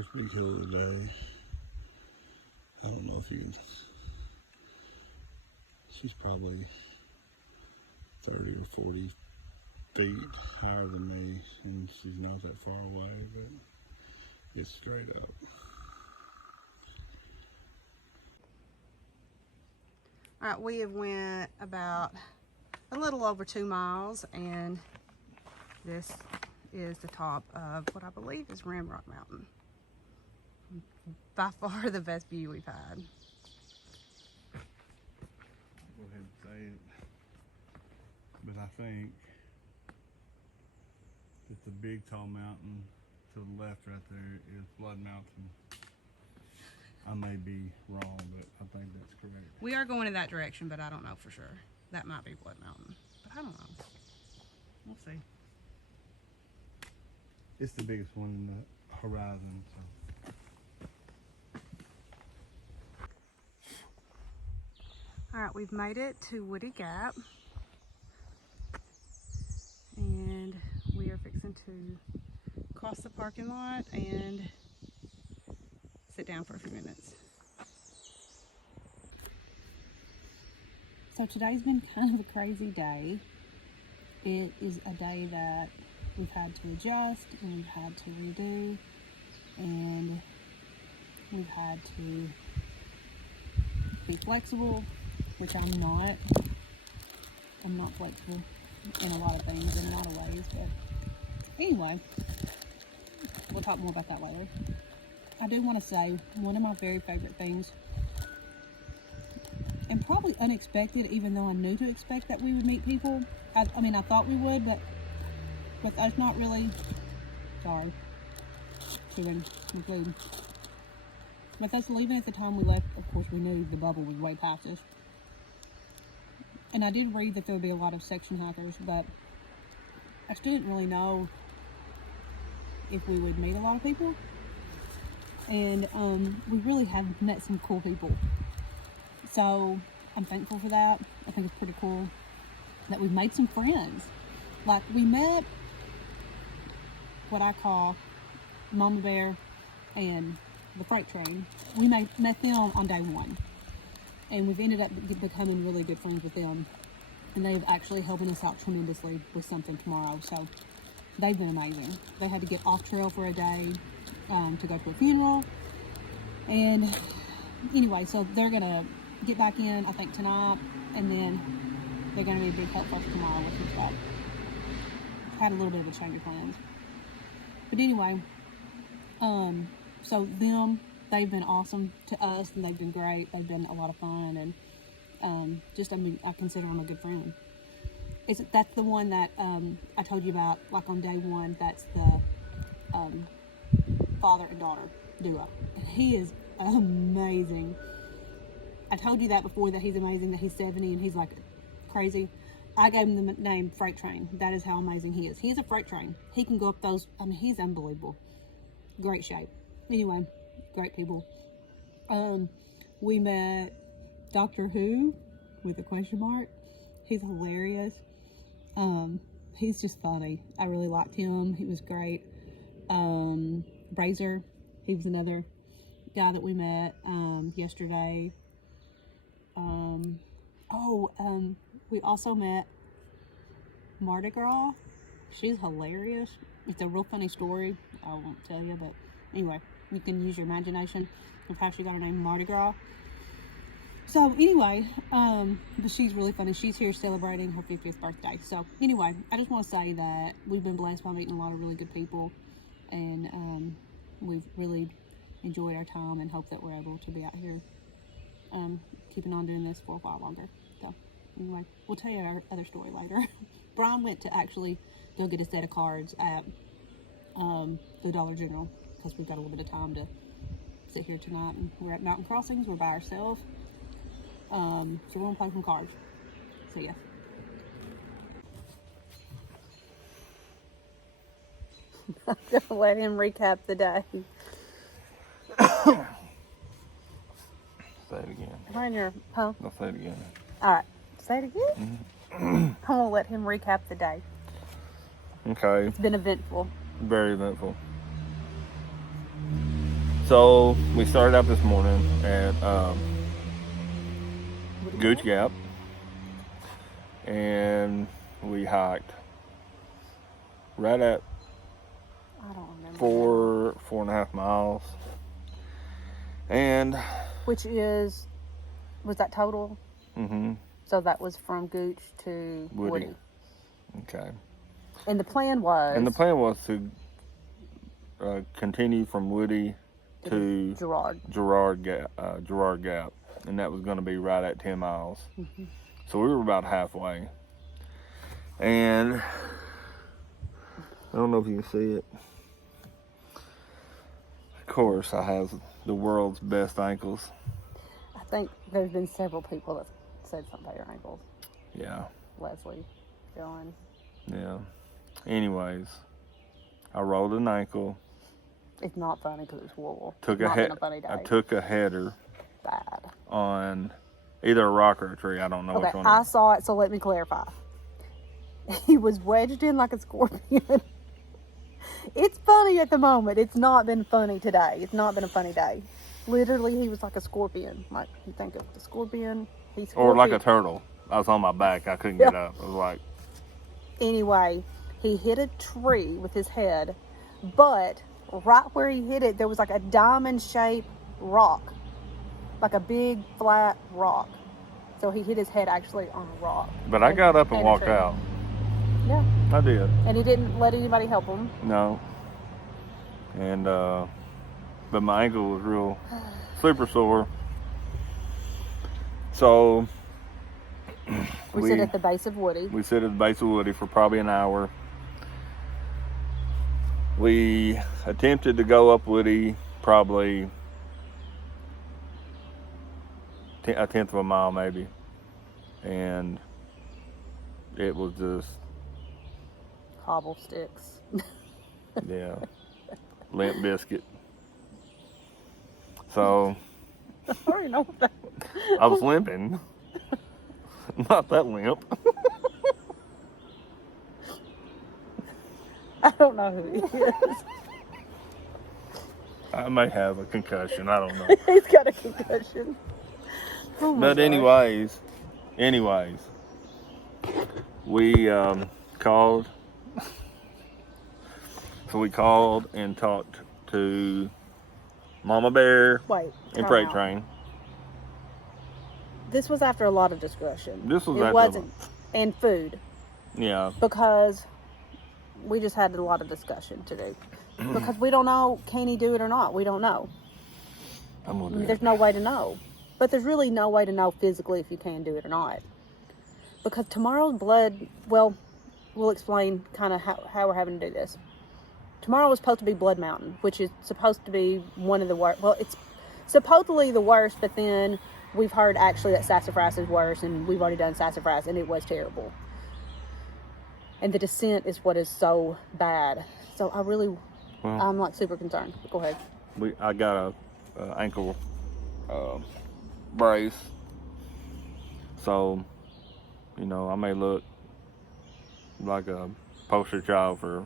first big hill of the day. I don't know if you can. She's probably 30 or 40 feet higher than me, and she's not that far away, but it's straight up. All right, we have went about a little over 2 miles, and this is the top of what I believe is Ramrock Mountain. By far the best view we've had. Go ahead and say it, but I think that the big tall mountain to the left right there is Blood Mountain. I may be wrong, but I think that's correct. We are going in that direction, but I don't know for sure. That might be Blood Mountain, but I don't know. We'll see. It's the biggest one in the horizon, so. All right, we've made it to Woody Gap, and we are fixing to cross the parking lot and sit down for a few minutes. So today's been kind of a crazy day. It is a day that we've had to adjust and we've had to redo, and we've had to be flexible, which I'm not. I'm not flexible in a lot of things, in a lot of ways, but anyway, we'll talk more about that later. I do want to say one of my very favorite things, and probably unexpected, even though I knew to expect that we would meet people. I mean, I thought we would, but with us not really, sorry, chewing my food. With us leaving at the time we left, of course, we knew the bubble was way past us. And I did read that there would be a lot of section hikers, but I still didn't really know if we would meet a lot of people. And we really have met some cool people. So I'm thankful for that. I think it's pretty cool that we've made some friends. Like, we met what I call Mama Bear and the freight train. We met them on day one. And we've ended up becoming really good friends with them. And they've actually helping us out tremendously with something tomorrow. So they've been amazing. They had to get off trail for a day to go to a funeral. And anyway, so they're going to get back in, I think, tonight. And then they're going to be a big help for us tomorrow with some stuff. Had a little bit of a change of plans. But anyway, so them, they've been awesome to us, and they've been great. They've been a lot of fun, and I mean, I consider them a good friend. That's the one that I told you about, like on day one. That's the father and daughter duo. And he is amazing. I told you that before, that he's amazing, that he's 70 and he's like crazy. I gave him the name Freight Train. That is how amazing he is. He's a freight train. He can go up those. I mean, he's unbelievable. Great shape. Anyway, great people. We met Doctor Who with a question mark. He's hilarious. He's just funny. I really liked him. He was great. Brazier, he was another guy that we met yesterday. We also met Mardi Gras. She's hilarious. It's a real funny story. I won't tell you, but anyway, you can use your imagination of how she got her name Mardi Gras. So anyway, but she's really funny. She's here celebrating her 50th birthday. So anyway, I just want to say that we've been blessed by meeting a lot of really good people, and we've really enjoyed our time, and hope that we're able to be out here keeping on doing this for a while longer. So anyway, we'll tell you our other story later. Brian went to actually go get a set of cards at the Dollar General, because we've got a little bit of time to sit here tonight, and we're at Mountain Crossings. We're by ourselves. So we're gonna play some cards. See ya. I'm gonna let him recap the day. Say it again. Right here, huh? I'll say it again. All right, say it again. I'm gonna let him recap the day. Okay. It's been eventful. Very eventful. So we started out this morning at Gooch Gap, and we hiked right at I don't remember. 4.5 miles. And Which was that total? Mm-hmm. So that was from Gooch to Woody. Okay. And the plan was to continue from Woody to Girard Gap, and that was going to be right at 10 miles. Mm-hmm. So we were about halfway. And I don't know if you can see it. Of course, I have the world's best ankles. I think there's been several people that said something about your ankles. Yeah. Leslie, John. Yeah. Anyways, I rolled an ankle. It's not funny because it's horrible. I took a header. Bad. On either a rock or a tree. I don't know which one. I saw it, so let me clarify. He was wedged in like a scorpion. It's funny at the moment. It's not been funny today. It's not been a funny day. Literally, he was like a scorpion. Like, you think of the scorpion. Or like a turtle. I was on my back. I couldn't get up. I was like... Anyway, he hit a tree with his head, but right where he hit it, there was like a diamond-shaped rock. Like a big, flat rock. So he hit his head actually on a rock. But I got up and walked out. Yeah. I did. And he didn't let anybody help him. No. And, but my ankle was real super sore. So... We sit at the base of Woody. We sit at the base of Woody for probably an hour. We attempted to go up Woody probably a tenth of a mile maybe. And it was just... Hobble sticks. Yeah. Limp biscuit. So... I already know that. I was limping. Not that limp. I don't know who he is. I may have a concussion. I don't know. He's got a concussion. Oh my But anyways, we called. So we called and talked to Mama Bear and Freight Train. This was after a lot of discussion. And food. Yeah. Because we just had a lot of discussion to do. Because we don't know, can he do it or not? We don't know. There's no way to know. But there's really no way to know physically if you can do it or not. Because tomorrow's blood, well, we'll explain kind of how we're having to do this. Tomorrow was supposed to be Blood Mountain, which is supposed to be one of the worst. Well, it's supposedly the worst, but then we've heard actually that sassafras is worse, and we've already done sassafras, and it was terrible. And the descent is what is so bad. So I'm like super concerned. Go ahead. I got a ankle brace, so I may look like a poster child for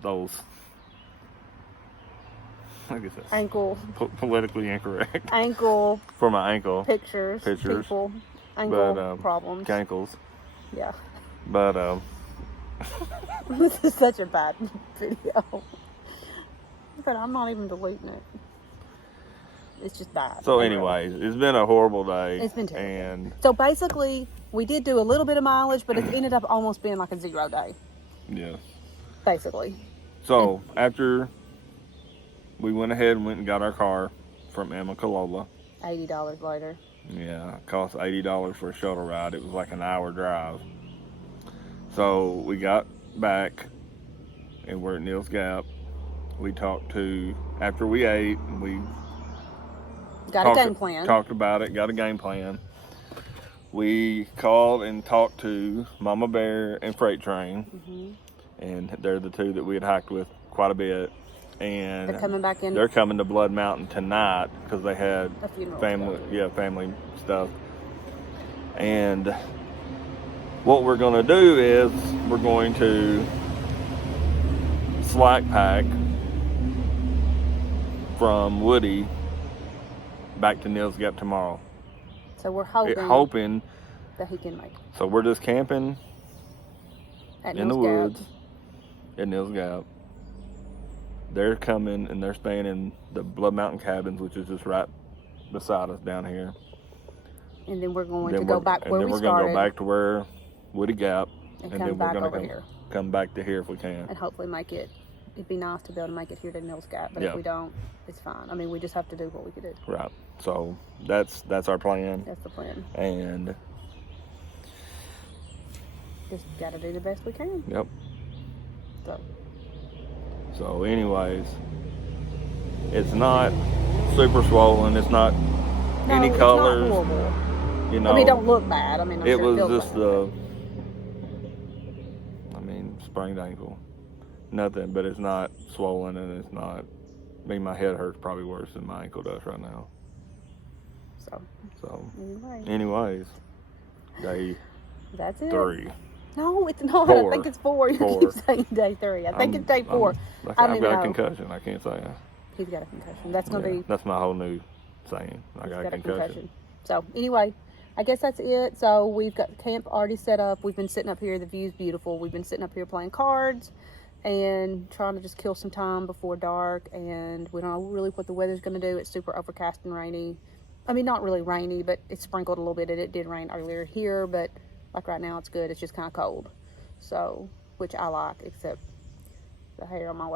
those. I guess that's ankle politically incorrect. Ankle for my ankle pictures. People, ankle problems. Cankles. Yeah. But this is such a bad video. But I'm not even deleting it. It's just bad. So anyways, it's been a horrible day. It's been terrible. And so basically, we did do a little bit of mileage, but it ended up almost being like a 0 day. Yeah. Basically. So after we went ahead and went and got our car from Emma Calola. $80 later. Yeah, it cost $80 for a shuttle ride. It was like an hour drive. So we got back and we're at Neal's Gap. We talked to, after we ate, we got a game plan. Talked about it, got a game plan. We called and talked to Mama Bear and Freight Train. Mm-hmm. And they're the two that we had hiked with quite a bit. And they're coming back in. They're coming to Blood Mountain tonight because they had a funeral family stuff. And what we're going to do is we're going to slack pack from Woody back to Neal's Gap tomorrow. So we're hoping that he can make it. So we're just camping At in the Neal's Gap. woods at Neal's Gap. They're coming and they're staying in the Blood Mountain Cabins, which is just right beside us down here. And then we're going to go back where we started. And then we're going to go back to where Woody Gap. And then come back we're over going here. to come back to here if we can. And hopefully make it. It'd be nice to be able to make it here to Neal's Gap. But Yeah. if we don't, it's fine. I mean, we just have to do what we can do. Right. So that's our plan. That's the plan. And Just got to do the best we can. yep. So anyways, it's not super swollen. It's not any colors. It's not horrible. You know, I mean, it don't look bad. I mean, I'm it sure was feels just bad. sprained ankle. Nothing, but it's not swollen and it's not. I mean, my head hurts probably worse than my ankle does right now. So anyways, day that's it. 3. No, it's not. 4. I think it's 4. You keep saying day 3. I think it's day 4. I've got a concussion. I can't say. He's got a concussion. That's going to be. That's my whole new saying. I got a concussion. So anyway, I guess that's it. So we've got the camp already set up. We've been sitting up here. The view's beautiful. We've been sitting up here playing cards and trying to just kill some time before dark. And we don't know really what the weather's going to do. It's super overcast and rainy. I mean, not really rainy, but it sprinkled a little bit. And it did rain earlier here, but like right now it's good. It's just kind of cold. So, which I like, except the hair on my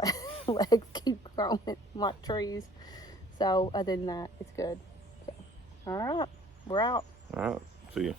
legs keep growing like trees. So other than that, it's good. So, all right, we're out. All right, see you.